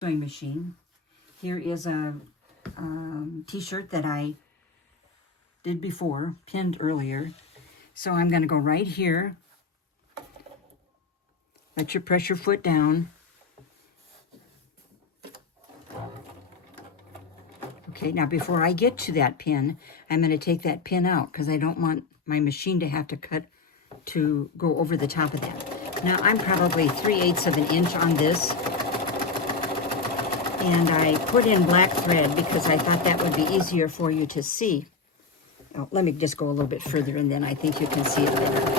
sewing machine. Here is a t-shirt that I did before, pinned earlier. So I'm going to go right here. Let you press your foot down. Okay, now before I get to that pin, I'm going to take that pin out because I don't want my machine to have to cut to go over the top of that. Now I'm probably 3/8 of an inch on this. And I put in black thread because I thought that would be easier for you to see. Oh, let me just go a little bit further and then I think you can see it better.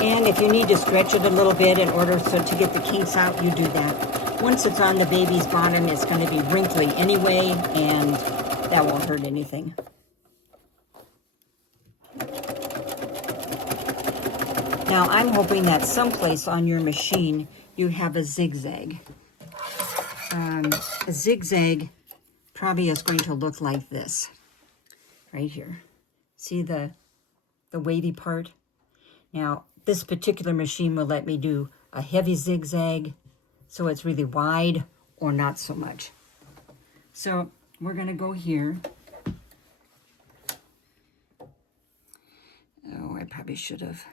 And if you need to stretch it a little bit in order to get the kinks out, you do that. Once it's on the baby's bottom, it's going to be wrinkly anyway, and that won't hurt anything. Now, I'm hoping that someplace on your machine you have a zigzag. A zigzag probably is going to look like this, right here. See the wavy part? Now, this particular machine will let me do a heavy zigzag, so it's really wide, or not so much. So we're going to go here. Oh, I probably should have.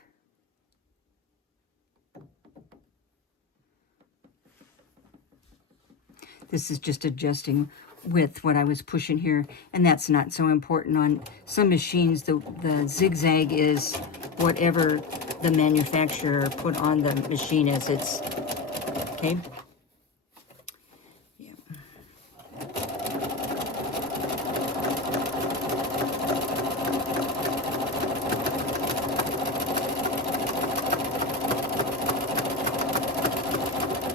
This is just adjusting with what I was pushing here, and that's not so important. On some machines, the zigzag is whatever the manufacturer put on the machine as it's, okay? Yeah.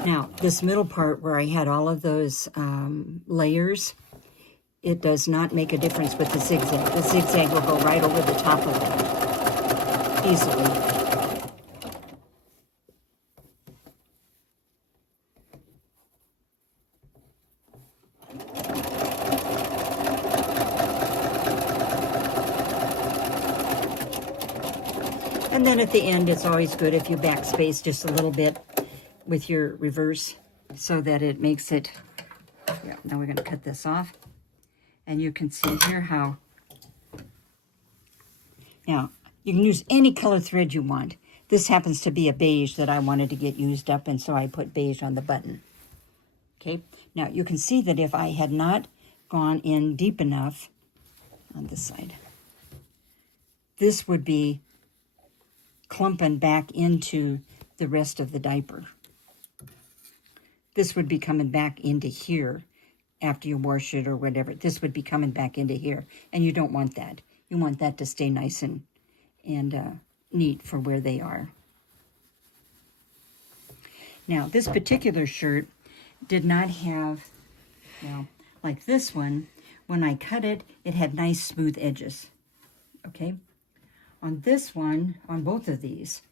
Now, this middle part where I had all of those layers, it does not make a difference with the zigzag. The zigzag will go right over the top of that easily. And then at the end, it's always good if you backspace just a little bit with your reverse so that it makes it, yeah, now we're going to cut this off. And you can see here how, now you can use any color thread you want. This happens to be a beige that I wanted to get used up, and so I put beige on the button. Okay, now you can see that if I had not gone in deep enough on this side, this would be clumping back into the rest of the diaper. This would be coming back into here after you wash it or whatever. This would be coming back into here, and you don't want that. You want that to stay nice and neat for where they are. Now, this particular shirt did not have, well, like this one, when I cut it, it had nice smooth edges, okay? On this one, on both of these,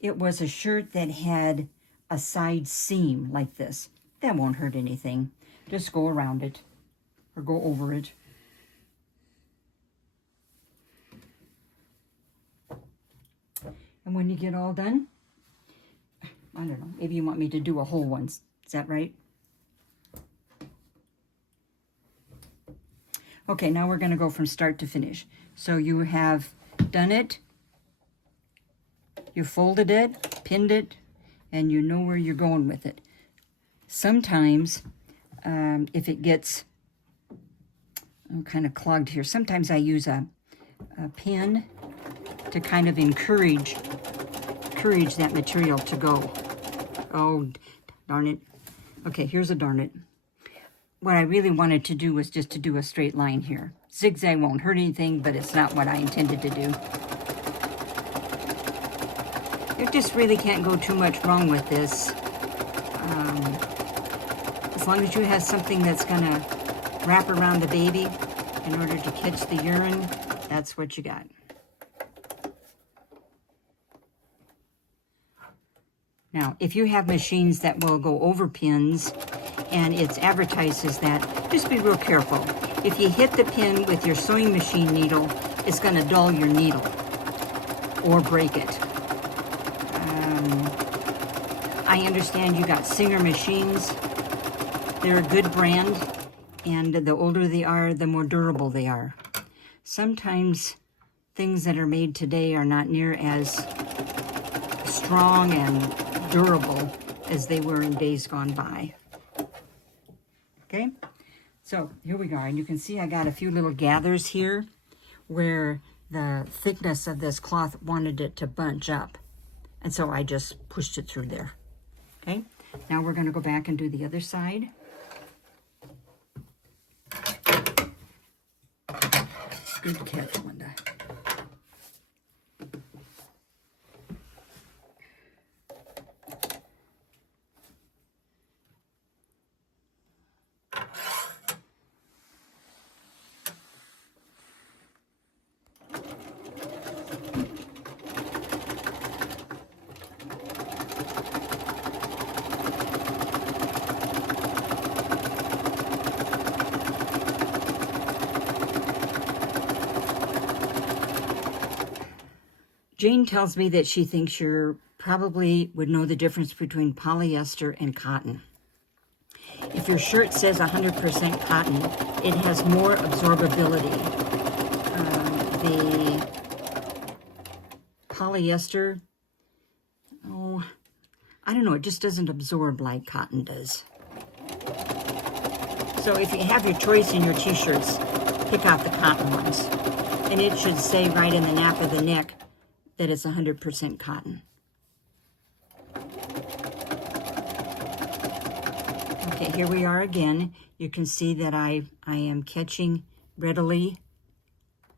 it was a shirt that had a side seam like this. That won't hurt anything. Just go around it or go over it. And when you get all done, I don't know, maybe you want me to do a whole one. Is that right? Okay, now we're going to go from start to finish. So you have done it, you folded it, pinned it, and you know where you're going with it. Sometimes, if it gets kind of clogged here, sometimes I use a pin to kind of encourage that material to go. Oh, darn it. Okay, here's a darn it. What I really wanted to do was just to do a straight line here. Zigzag won't hurt anything, but it's not what I intended to do. You just really can't go too much wrong with this. As long as you have something that's going to wrap around the baby in order to catch the urine, that's what you got. Now, if you have machines that will go over pins and it's advertised as that. Just be real careful. If you hit the pin with your sewing machine needle, it's going to dull your needle or break it. I understand you got Singer machines. They're a good brand, and the older they are, the more durable they are. Sometimes things that are made today are not near as strong and durable as they were in days gone by. Okay, so here we go, and you can see I got a few little gathers here where the thickness of this cloth wanted it to bunch up, and so I just pushed it through there. Okay, now we're going to go back and do the other side. Good catch, Linda. Jane tells me that she thinks you probably would know the difference between polyester and cotton. If your shirt says 100% cotton, it has more absorbability. The polyester, oh, I don't know, it just doesn't absorb like cotton does. So if you have your choice in your t-shirts, pick out the cotton ones. And it should say right in the nape of the neck that it's 100% cotton. Okay, here we are again. You can see that I am catching readily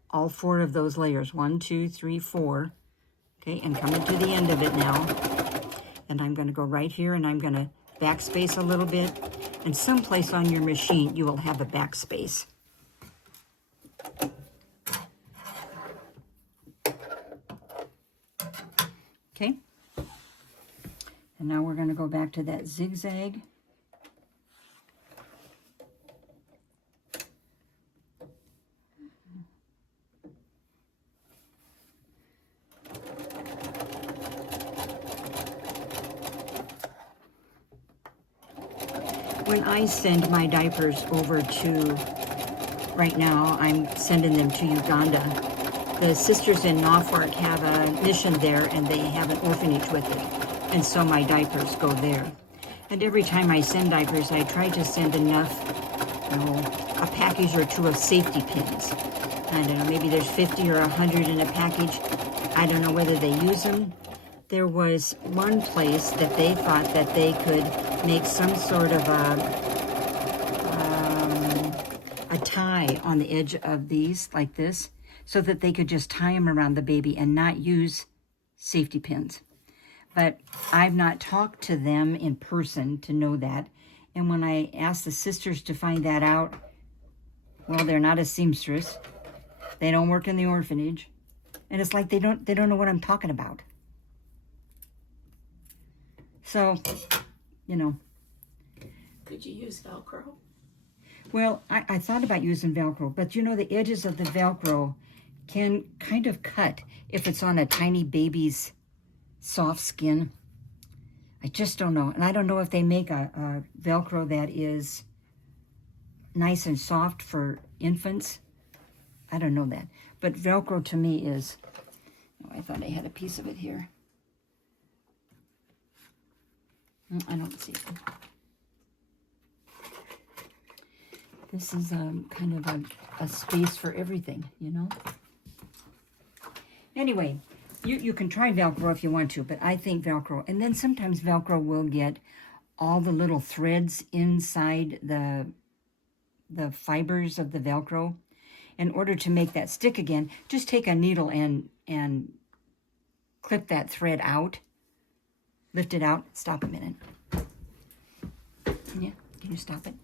all 4 of those layers. 1, 2, 3, 4. Okay, and coming to the end of it now. And I'm going to go right here and I'm going to backspace a little bit. And someplace on your machine you will have a backspace. Okay, and now we're going to go back to that zigzag. When I send my diapers over to, right now I'm sending them to Uganda. The sisters in Norfolk have a mission there, and they have an orphanage with it. And so my diapers go there. And every time I send diapers, I try to send enough, a package or 2 of safety pins. I don't know, maybe there's 50 or 100 in a package. I don't know whether they use them. There was one place that they thought that they could make some sort of a tie on the edge of these, like this, so that they could just tie them around the baby and not use safety pins. But I've not talked to them in person to know that. And when I asked the sisters to find that out, well, they're not a seamstress. They don't work in the orphanage. And it's like they don't know what I'm talking about. So, Could you use Velcro? Well, I thought about using Velcro, but the edges of the Velcro can kind of cut if it's on a tiny baby's soft skin. I just don't know. And I don't know if they make a Velcro that is nice and soft for infants. I don't know that. But Velcro to me is, I thought I had a piece of it here. I don't see it. This is kind of a space for everything, Anyway, you can try Velcro if you want to, but I think Velcro. And then sometimes Velcro will get all the little threads inside the fibers of the Velcro. In order to make that stick again, just take a needle and clip that thread out. Lift it out. Stop a minute. Can you stop it?